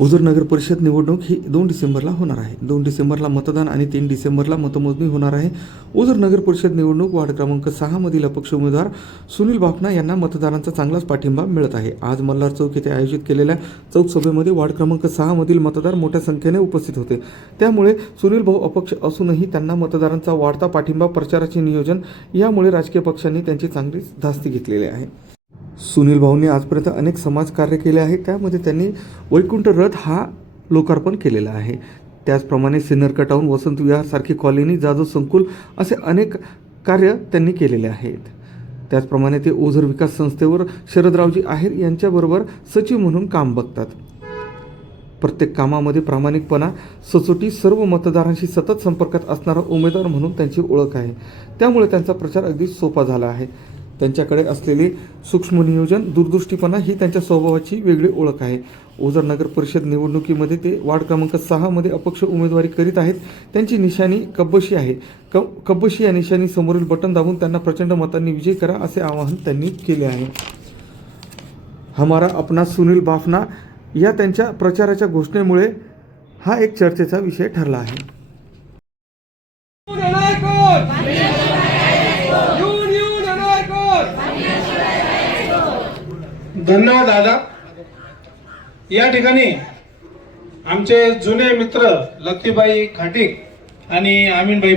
ओझर नगर परिषद निवडणूक ही दोन डिसेंबरला होणार आहे. दोन डिसेंबरला मतदान आणि तीन डिसेंबरला मतमोजणी होणार आहे. ओझर नगर परिषद निवडणूक वार्ड क्रमांक सहा मधील अपक्ष उमेदवार सुनील बापना यांना मतदारांचा चांगलाच पाठिंबा मिळत आहे. आज मल्हार चौक येथे आयोजित केलेल्या चौक सभेमध्ये वार्ड क्रमांक सहा मधील मतदार मोठ्या संख्येने उपस्थित होते. त्यामुळे सुनील भाऊ अपक्ष असूनही त्यांना मतदारांचा वाढता पाठिंबा प्रचाराचे नियोजन यामुळे राजकीय पक्षांनी त्यांची चांगलीच धास्ती घेतलेली आहे. सुनील भाऊंनी आजपर्यंत अनेक समाजकार्य केले आहे. त्यामध्ये त्यांनी वैकुंठ रथ हा लोकार्पण केलेला आहे. त्याचप्रमाणे सिन्नर कटाऊन वसंत विहारसारखी कॉलनी जाधव संकुल असे अनेक कार्य त्यांनी केलेले आहेत. त्याचप्रमाणे ते ओझर विकास संस्थेवर शरदरावजी आहेर यांच्याबरोबर सचिव म्हणून काम बघतात. प्रत्येक कामामध्ये प्रामाणिकपणा सचोटी सर्व मतदारांशी सतत संपर्कात असणारा उमेदवार म्हणून त्यांची ओळख आहे. त्यामुळे त्यांचा प्रचार अगदी सोपा झाला आहे. त्यांच्याकडे असलेले सूक्ष्म नियोजन दूरदृष्टीपणा ही त्यांच्या स्वभावाची वेगळी ओळख आहे. ओझर नगर परिषद निवडणुकीमध्ये ते वार्ड क्रमांक सहामध्ये अपक्ष उमेदवारी करीत आहेत. त्यांची निशाणी कब्बशी आहे. क कब्बशी या निशाणी समोरील बटन दाबून त्यांना प्रचंड मतांनी विजय करा असे आवाहन त्यांनी केले आहे. हमारा अपना सुनील बाफना या त्यांच्या प्रचाराच्या घोषणेमुळे हा एक चर्चेचा विषय ठरला आहे. धन्यवाद दादा. या ठिकाणी आमचे जुने मित्र लतीबाई खाटीक आणि आमीनबाई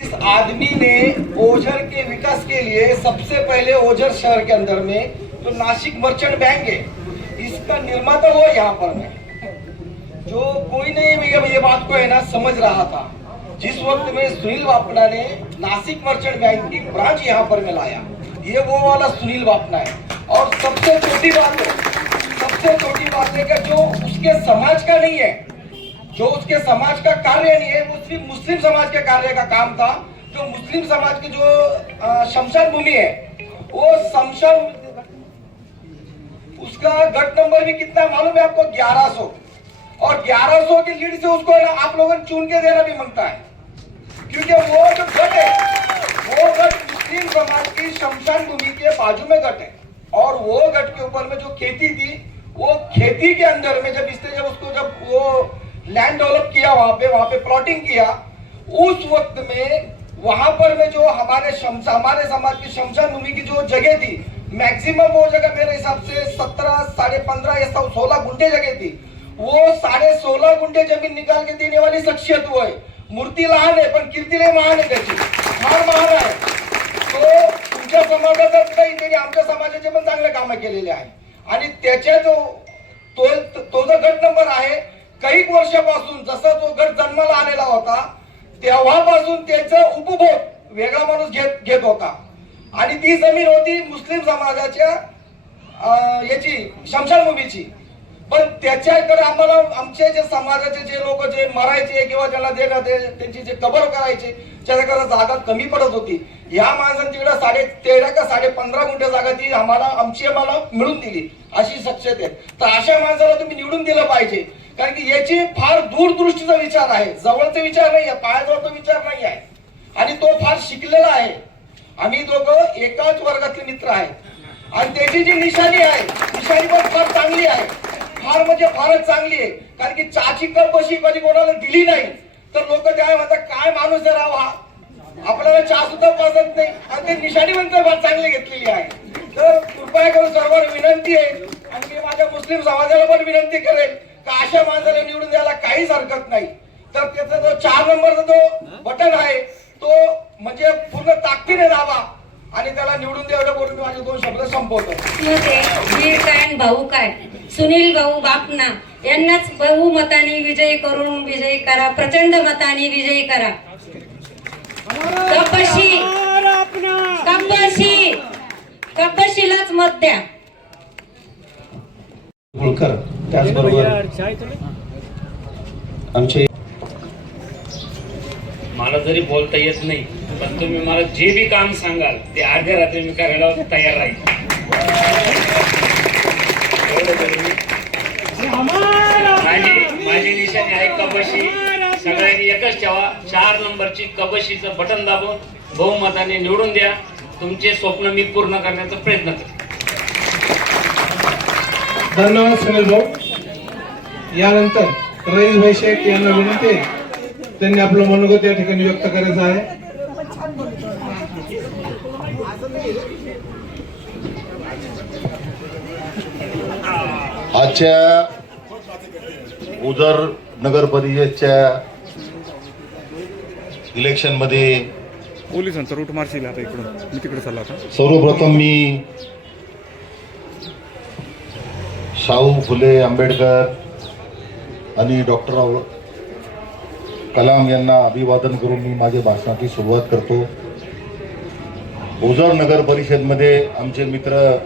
इस आदमी ने ओझर के विकास के लिए सबसे पहले ओझर शहर के अंदर में जो नासिक मर्चेंट बैंक है इसका निर्माता वो यहाँ पर है। जो कोई नहीं भी ये बात को है ना समझ रहा था। जिस वक्त में सुनील वापड़ा ने नासिक मर्चेंट बैंक की ब्रांच यहाँ पर में लाया। ये वो वाला सुनील वापना है। और सबसे छोटी बात है, सबसे छोटी बात है कि जो उसके समाज का नहीं है, जो उसके समाज का कार्य नहीं है, वो सिर्फ़ मुस्लिम समाज के कार्य का काम था। जो मुस्लिम समाज की जो शमशान भूमि है, वो शमशान, उसका गट नंबर भी कितना मालूम है आपको? 1100 और 1100 की लीड से उसको आप लोगों ने चुन के देना भी माँगता है। क्योंकि वो जो गट है, वो गट मुस्लिम समाज की शमशान भूमि के बाजू में गट है। और वो गट के ऊपर में जो खेती थी, वो खेती के अंदर में जब इसने जब उसको जब वो लैंड डेवलप किया, वहाँ पे वहाँ पे प्लॉटिंग किया, उस वक्त में वहाँ पर में जो हमारे हमारे समाज की शमशान भूमि की जो जगह थी मैक्सिमम वो जगह मेरे हिसाब से सत्रह, साढ़े पंद्रह या सोलह गुंठे जगह थी। वो साढ़े सोलह गुंठे ज़मीन निकाल के देने वाली शख्सियत वो है। मूर्ती लहान है पण कीर्ती लय महान फार महान आहे तो तुमच्या समाजातच काही त्यांनी आमच्या समाजाचे पण चांगले कामं केलेले आहे आणि त्याच्या जो तो तो जो गट नंबर आहे काही वर्षापासून जसा तो गट जन्माला आलेला होता तेव्हापासून त्याचं उपभोग वेगळा माणूस घेत घेत होता. आणि ती जमीन होती मुस्लिम समाजाच्या याची याची शमशानभूमीची पण त्याच्याकडे आम्हाला आमचे जे समाजाचे जे लोक जे मरायचे किंवा ज्यांना देणं त्यांची जे कबर करायचे त्याच्याकडे जागा कमी पडत होती. या माणसाने तिकडे साडे तेरा का साडे पंधरा गुंठे जागा ती आम्हाला आमची आम्हाला मिळून दिली अशी शक्यता आहे. तर अशा माणसाला तुम्ही निवडून दिलं पाहिजे. कारण की याची फार दूरदृष्टीचा विचार आहे. जवळचा विचार नाही आहे पायाजवळचा विचार नाही आहे. आणि तो फार शिकलेला आहे. आम्ही दोघं एकाच वर्गातले मित्र आहेत. आणि त्याची जी निशाणी आहे निशाणी पण फार चांगली आहे. म्हणजे फारच चांगली आहे. कारण की चाची कप अशी कधी कोणाला दिली नाही तर लोक त्या माझा काय माणूस आहे हा? आपल्याला चहा सुद्धा पाजत नाही. आणि ते निशाणी म्हणजे फार चांगली घेतलेली आहे. तर कृपया करून सर्वांना विनंती आहे आणि मी माझ्या मुस्लिम समाजाला पण विनंती करेल का अशा माणसाला निवडून द्यायला काहीच हरकत नाही. तर त्याचा जो चार नंबरचा जो बटन आहे तो म्हणजे पूर्ण ताकदीने दाबा. आणि त्याला निवडून द्यायला बोलून माझे दोन शब्द संपवतो. मध्ये वीर काय आणि भाऊ काय? सुनील भाऊ बापना यांनाच बहुमताने विजयी करून विजयी करा प्रचंड मताने विजयी करा. कपशी कपशी कपशीलाच मत द्या. होळकर त्याचबरोबर आमचे मला जरी बोलता येत नाही पण तुम्ही मला जे बी काम सांगाल ते अर्ध्या रात्री मी करायला तयार राहील माझी निशाणी आहे कबशी. सगळ्यांनी एकच ठेवा. चार नंबरची कबशीचं बटन दाबून बहुमताने निवडून द्या. तुमचे स्वप्न मी पूर्ण करण्याचा प्रयत्न करतो धन्यवाद सुनील भाऊ. यानंतर रईसभाई शेख यांना विनंती आहे. त्यांनी आपलं मनोगत या ठिकाणी व्यक्त करायचं आहे. आजच्या उदर नगर परिषदच्या इलेक्शनमध्ये पोलिसांचा रूट मारशील आता इकडून. मी तिकडे चालला होता सर्वप्रथम मी शाहू फुले आंबेडकर आणि डॉक्टर कलाम यांना अभिवादन करून मी माझ्या भाषणाची सुरुवात करतो. ओझर नगर परिषदमध्ये आमचे मित्र